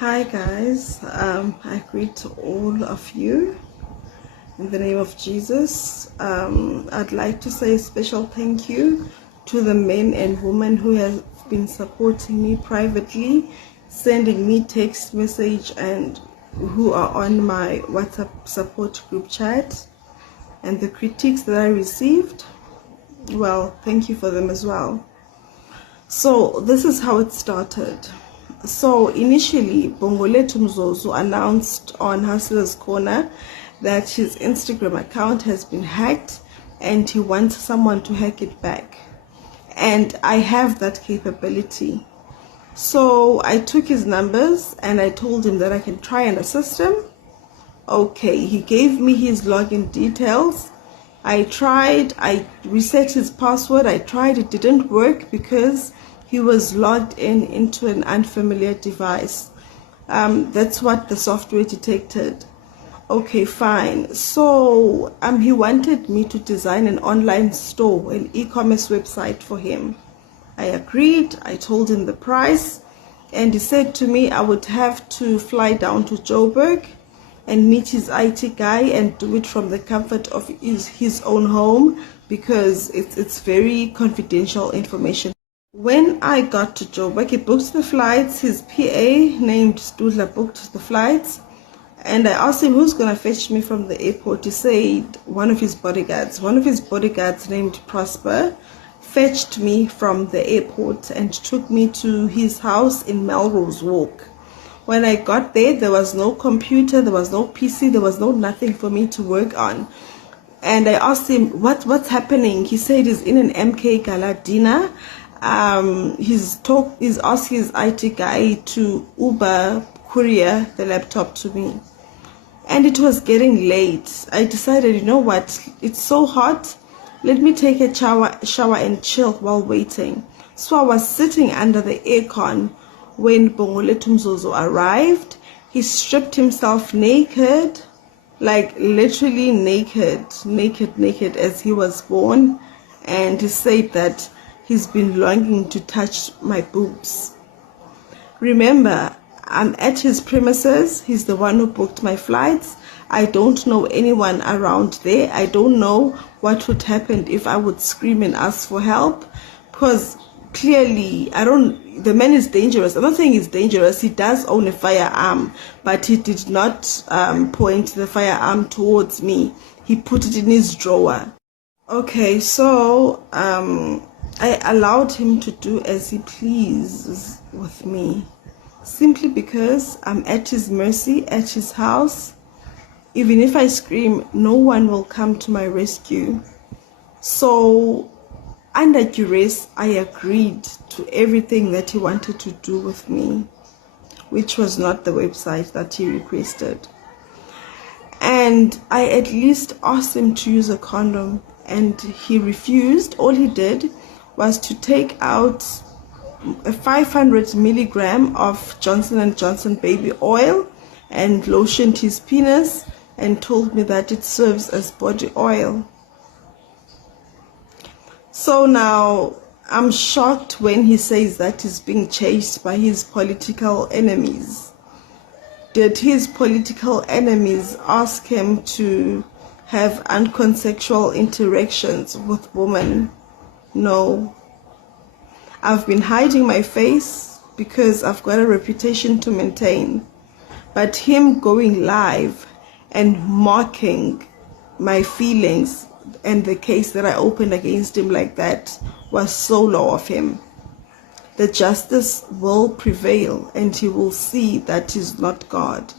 Hi guys, I greet all of you in the name of Jesus. I'd like to say a special thank you to the men and women who have been supporting me privately, sending me text message, and who are on my WhatsApp support group chat. And the critiques that I received, well, thank you for them as well. So this is how it started. So initially, Bongolethu Mzozo announced on Hustler's Corner that his Instagram account has been hacked and he wants someone to hack it back. And I have that capability. So I took his numbers and I told him that I can try and assist him. Okay, he gave me his login details. I tried, I reset his password. I tried, it didn't work because he was logged into an unfamiliar device. That's what the software detected. Okay, fine. So he wanted me to design an online store, an e-commerce website for him. I agreed. I told him the price, and he said to me I would have to fly down to Joburg and meet his IT guy and do it from the comfort of his own home because it's very confidential information. When I got to Joburg, he booked the flights. His PA named Studla booked the flights. And I asked him who's going to fetch me from the airport. He said one of his bodyguards. One of his bodyguards named Prosper fetched me from the airport and took me to his house in Melrose Walk. When I got there, there was no computer, there was no PC, there was no nothing for me to work on. And I asked him, what's happening? He said he's in an MK Gala dinner. He's asked his IT guy to Uber courier the laptop to me. And it was getting late. I decided, you know what, it's so hot, let me take a shower and chill while waiting. So I was sitting under the aircon when Bongolethu Mzozo arrived. He stripped himself naked, like literally naked as he was born, and he said that he's been longing to touch my boobs. Remember, I'm at his premises. He's the one who booked my flights. I don't know anyone around there. I don't know what would happen if I would scream and ask for help, because clearly the man is dangerous. I'm not saying he's dangerous. He does own a firearm, but he did not point the firearm towards me. He put it in his drawer. Okay, so I allowed him to do as he pleases with me, simply because I'm at his mercy, at his house. Even if I scream, no one will come to my rescue. So under duress, I agreed to everything that he wanted to do with me, which was not the website that he requested. And I at least asked him to use a condom, and he refused. All he did was to take out a 500 milligram of Johnson & Johnson baby oil and lotioned his penis and told me that it serves as body oil. So now I'm shocked when he says that he's being chased by his political enemies. Did his political enemies ask him to have unconsensual interactions with women? No. I've been hiding my face because I've got a reputation to maintain. But him going live and mocking my feelings and the case that I opened against him like that was so low of him. The justice will prevail and he will see that he's not God.